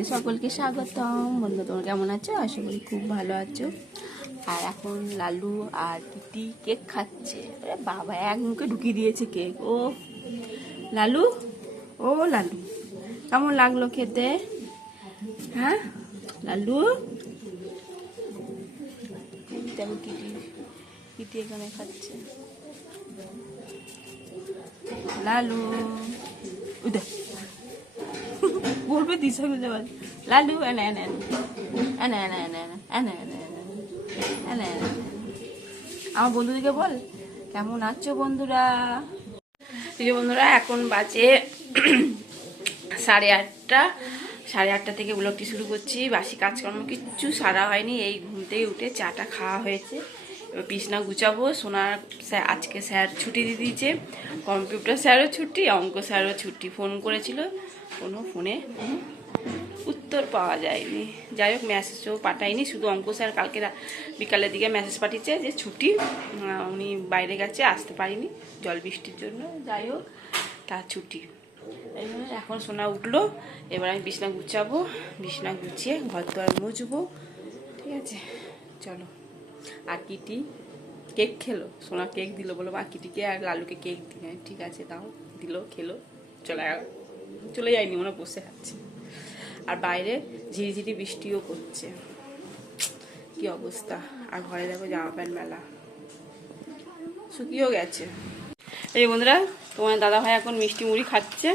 তোমাদের সকলকে স্বাগতম। বন্ধু তোমরা কেমন আছো? আশা করি খুব ভালো আছো। আর এখন লালু আর কিটি কেক খাচ্ছে। আরে বাবা, এক মুখে ঢুকিয়ে দিয়েছে কেক। ও লালু, ও লালু, কেমন লাগলো খেতে? হ্যাঁ লালু, দেখো কিটি, কিটি এখানে খাচ্ছে। লালু উদে বলবে দিশা খুঁজে পাল। লালু এনে এনে এনে এনে এনে এনে এনে এনে এনে আমার বন্ধুদেরকে বল কেমন আছো বন্ধুরা। প্রিয় বন্ধুরা, এখন বাজে 8:30। 8:30 থেকে ব্লগটি শুরু করছি। বাসি কাজকর্ম কিচ্ছু সারা হয়নি। এই ঘুম থেকে উঠে চাটা খাওয়া হয়েছে। এবার বিছনা গুছাবো। সোনার আজকে স্যার ছুটি দিয়ে দিয়েছে। কম্পিউটার স্যারও ছুটি, অঙ্ক স্যারও ছুটি। ফোন করেছিল, কোনো ফোনে উত্তর পাওয়া যায়নি। যাই হোক, মেসেজও পাঠায়নি। শুধু অঙ্ক স্যার কালকে বিকালের দিকে মেসেজ পাঠিয়েছে যে ছুটি, উনি বাইরে গেছে, আসতে পারিনি জল বৃষ্টির জন্য। যাই হোক, তার ছুটি। এই জন্য এখন সোনা উঠলো। এবার আমি বিছনা গুছাবো। বিছনা গুছিয়ে ঘর দোয়ার মুছবো। ঠিক আছে, চলো। আর কিটি কেক খেলো। সোনা কেক দিল, বলো মা কিটিকে আর লালুকে কেক দিই। ঠিক আছে দাও, দিল, খেলো, চলে যায়নি, মনে বসে আছে। আর বাইরে ঝিরিঝিরি বৃষ্টিও করছে। কি অবস্থা। আর ঘরে দেখো জামা প্যান্ট মেলা শুকিয়েও গেছে। এই বন্ধুরা, তোমার দাদা ভাই এখন মিষ্টি মুড়ি খাচ্ছে।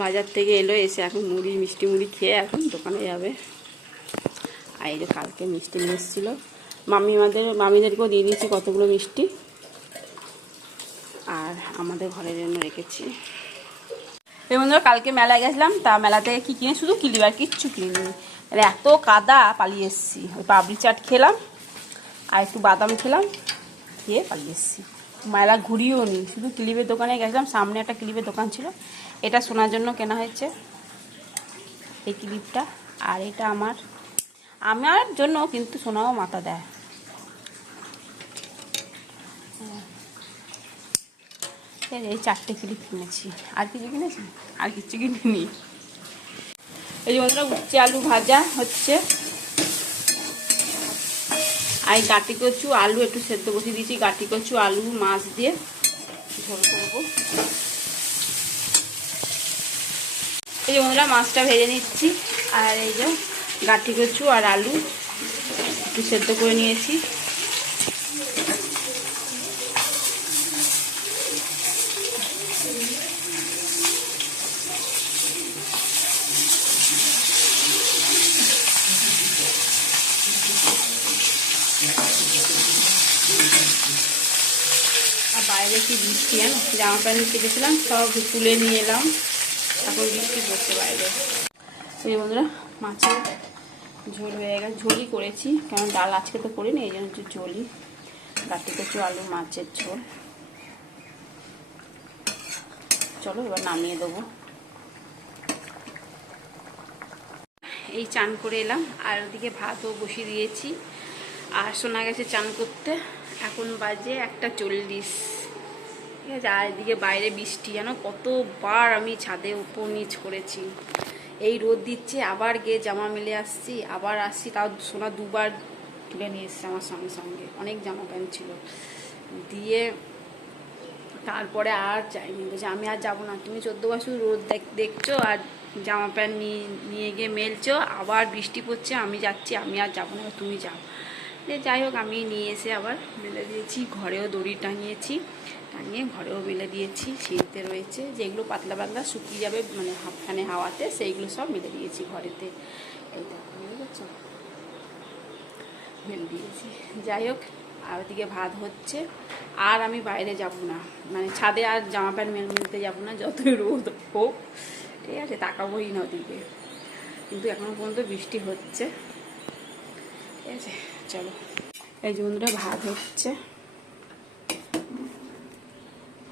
বাজার থেকে এলো, এসে এখন মিষ্টি মুড়ি খেয়ে এখন দোকানে যাবে। আর এই যে কালকে মিষ্টি নিয়ে এসেছিলো মামিদেরকেও দিয়ে দিয়েছি কতগুলো মিষ্টি। আর আমাদের ঘরের জন্য রেখেছি। এই বন্ধুরা, কালকে মেলায় গেছিলাম। তা মেলা থেকে কী কিনে, শুধু কিলিবার, কিচ্ছু কিনিনি। এত কাদা, পালিয়ে এসেছি। ওই পাপড়ি চাট খেলাম আর একটু বাদাম খেলাম, খেয়ে পালিয়ে এসেছি। মেলা ঘুরিও নি, শুধু ক্লিপের দোকানে গেছিলাম। সামনে একটা ক্লিপের দোকান ছিল, এটা শোনার জন্য কেনা হয়েছে এই ক্লিপটা। আর এটা আমার জন্য, কিন্তু সোনাও মাথা দেয়। এই 4টে ক্লিপ কিনেছি। আর কিছু কিনেছি? আর কিছু কিনিনি। এই যে বন্ধুরা, উচ্ছে আলু ভাজা হচ্ছে। আর গাটি কচু আলু একটু সেদ্ধ বসিয়ে দিয়েছি। গাটি কচু আলু মাছ দিয়ে ঝোল করবো। এই যে বন্ধুরা, মাছটা ভেজে নিচ্ছি। আর এই যে গাটি কচু আর আলু একটু সেদ্ধ করে নিয়েছি। আর বাইরে কি বৃষ্টি, জামা প্যান্ট কেটেছিলাম সব তুলে নিয়ে এলাম। এখন বৃষ্টি পড়ছে বাইরে। এই বন্ধুরা, মাছের ঝোল হয়ে গেছে। ঝোলই করেছি, কারণ ডাল আজকে তো করিনি, এই জন্য একটু ঝোলই। গাটি কচু আলু মাছের ঝোল। চলো এবার নামিয়ে দেবো। এই চান করে এলাম। আর ওদিকে ভাতও বসিয়ে দিয়েছি। আর সোনা গেছে চান করতে। এখন বাজে 1:40। ঠিক আছে। আর এদিকে বাইরে বৃষ্টি, কতবার আমি ছাদে উপর নিচ করেছি। এই রোদ দিচ্ছে, আবার গিয়ে জামা মেলে আসছি, আবার আসছি। তাও সোনা 2বার তুলে নিয়ে এসছে আমার সঙ্গে সঙ্গে। অনেক জামা প্যান্ট ছিল। দিয়ে তারপরে আর যাইনি, বলছে আমি আর যাবো না। তুমি 14বার শুধু রোদ দেখছো আর জামা প্যান্ট নিয়ে গিয়ে মেলছো, আবার বৃষ্টি পড়ছে, আমি যাচ্ছি, আমি আর যাবো না, তুমি যাও। যাই হোক, আমি নিয়ে এসে আবার মেলে দিয়েছি। ঘরেও দড়ি টাঙিয়েছি, টাঙিয়ে ঘরেও মেলে দিয়েছি। শীতে রয়েছে, যেগুলো পাতলা পাতলা শুকিয়ে যাবে ফ্যানে হাওয়াতে, সেইগুলো সব মেলে দিয়েছি ঘরেতে। এই দেখো, বুঝেছো, মেলে দিয়েছি। যাই হোক, আর ওদিকে ভাত হচ্ছে। আর আমি বাইরে যাব না, ছাদে আর জামা প্যান্ট মেলতে যাবো না, যতই রোদ হোক। ঠিক আছে, তাকাবোই না ওদিকে। কিন্তু এখনো পর্যন্ত বৃষ্টি হচ্ছে। ঠিক আছে, চলো। এই যে বন্ধুরা, ভাত হচ্ছে,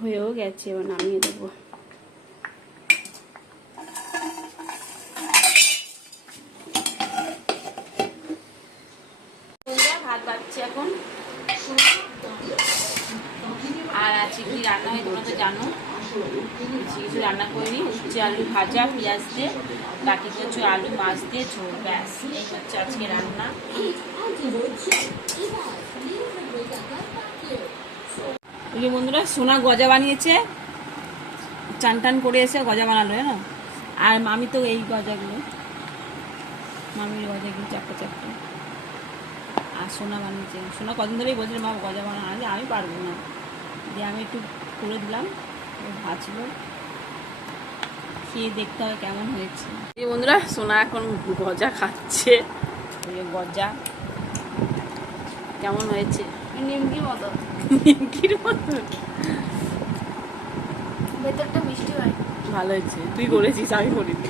হয়েও গেছে। এবার নামিয়ে দেবো। ভাত বাড়ছে এখন। আর আজকে কি রান্না হয় তোমরা তো জানো। বেশি কিছু রান্না করিনি, উচ্ছে আলু ভাজা পেঁয়াজ দিয়ে, বাকি কিছু আলু মাছ দিয়ে ঝোল, ব্যাস এই হচ্ছে আজকে রান্না। বন্ধুরা সোনা গজা বানিয়েছে, চান টান করে এসে গজা বানালো না। আর মামি তো এই গজাগুলো, মামির গজাগুলো চারটে চারটে। আর সোনা বানিয়েছে, সোনা কদিন ধরেই বলছিল মা গজা বানানো, আগে আমি পারবো না, দিয়ে আমি একটু করে দিলাম, ভাজলো, খেয়ে দেখতে হবে কেমন হয়েছে। এই বন্ধুরা সোনা এখন গজা খাচ্ছে, গজা কেমন হয়েছে? নিমকির মতো, নিমকির মতো, ভেতরটা মিষ্টি হয়, ভালো হয়েছে। তুই করেছিস, আমি করিনি।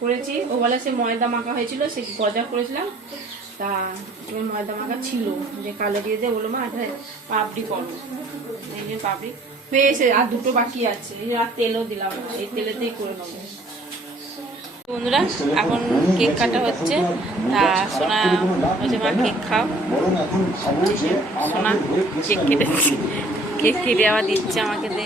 করেছি, ও বলে সে ময়দা মাখা হয়েছিল, সে গজা করেছিলাম, তা ময়দা মাখা ছিল, যে কালো দিয়ে দিয়ে বললো মা এটা পাপড়ি করো, এই যে পাপড়ি হয়েছে, আর দুটো বাকি আছে, আর তেলও দিলাম, এই তেলেতেই করে নেবো। বন্ধুরা এখন কেক কাটা হচ্ছে, তা সোনা বলছে মা কেক খাও, সোনা কেক কেটেছি, কেক কেটে আবার দিচ্ছে আমাকে, দে।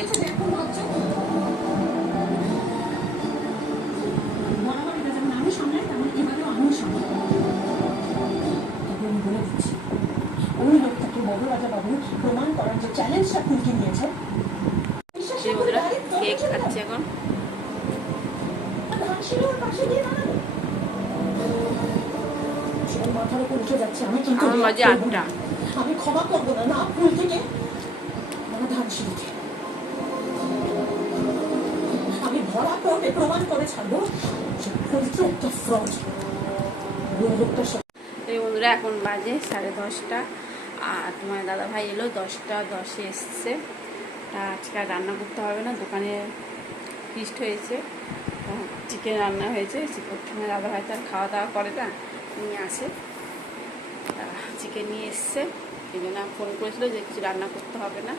কেক খাচ্ছে এখন, বাজে 8টা। আমি ক্ষমা করবো না, না ভুল থেকে ধানসিঁড়িতে আমি ভরা কোর্টে প্রমাণ করে ছাড়বো একটা ফ্রড। এই বন্ধুরা এখন বাজে 10:30, আর তোমার দাদা ভাই এলো 10টা 10-এ এসছে। তা আজকে আর রান্না করতে হবে না, দোকানে ফিস্ট হয়েছে, চিকেন রান্না হয়েছে। তোমার দাদা ভাই তো আর খাওয়া দাওয়া করে না, নিয়ে আসে, চিকেন নিয়ে এসছে, এই জন্য ফোন করেছিল যে কিছু রান্না করতে হবে না।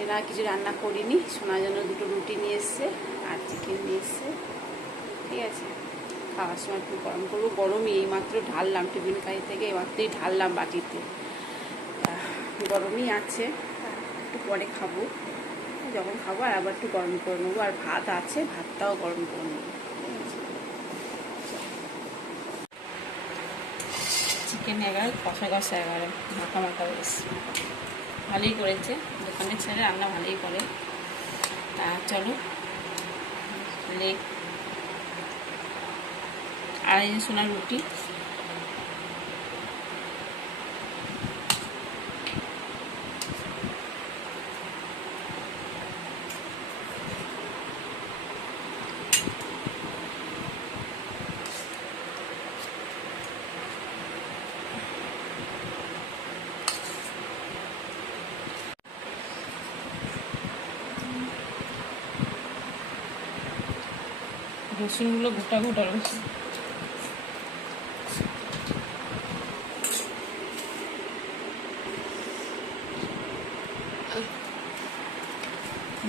এরা কিছু রান্না করিনি, শোনার জন্য 2টো রুটি নিয়ে এসছে আর চিকেন নিয়ে এসছে। ঠিক আছে, খাওয়ার সময় একটু গরম করবো, গরমই এইমাত্র ঢাললাম টিফিন কারি থেকে, এইমাত্রই ঢাললাম বাটিতে, গরমই আছে, একটু পরে খাবো, যখন খাবো আর আবার একটু গরম করে নেবো, আর ভাত আছে, ভাতটাও গরম করে নেবো। চিকেন এবার কষা এবারে মাখা মাখা বেশ ভালোই করেছে, দোকানের ছেলে রান্না ভালোই করে। তা চলো, লেগ আর এই সোনার রুটি, রসুনগুলো গোটা গোটা রয়েছে।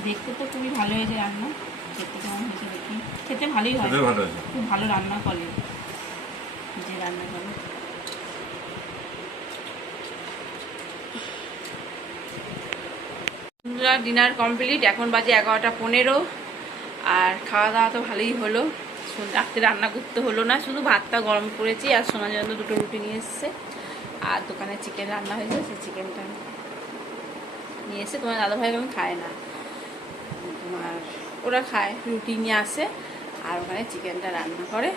দেখতে তো খুবই ভালো হয়েছে রান্না, খেতে কেমন হয়েছে দেখি, খেতে ভালোই হয়, খুব ভালো রান্না করে, যে রান্না করে। ডিনার কমপ্লিট, এখন বাজে 11টা 15, আর খাওয়া দাওয়া তো ভালোই হলো, রাত্রে রান্না করতে হলো না, শুধু ভাতটা গরম করেছি, আর সোনার জন্য 2টো রুটি নিয়ে এসছে, আর দোকানে চিকেন রান্না হয়েছে, সেই চিকেনটা নিয়ে এসে, তোমার দাদাভাই আমি খায় না, তোমার ওরা খায়, রুটি নিয়ে আসে আর ওখানে চিকেনটা রান্না করে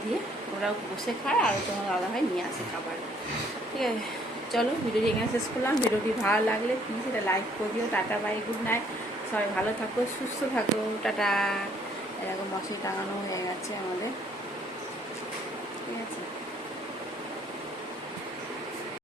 দিয়ে ওরাও বসে খায়, আর তোমার দাদাভাই নিয়ে আসে খাবার। ঠিক আছে, চলো ভিডিওটি এখানে শেষ করলাম। ভিডিওটি ভালো লাগলে প্লিজ এটা লাইক করে দিও। টাটা বাই, গুড নাইট, সবাই ভালো থাকো, সুস্থ থাকো, টাটা। এরকম মশারি টাঙানো হয়ে গেছে আমাদের, ঠিক আছে।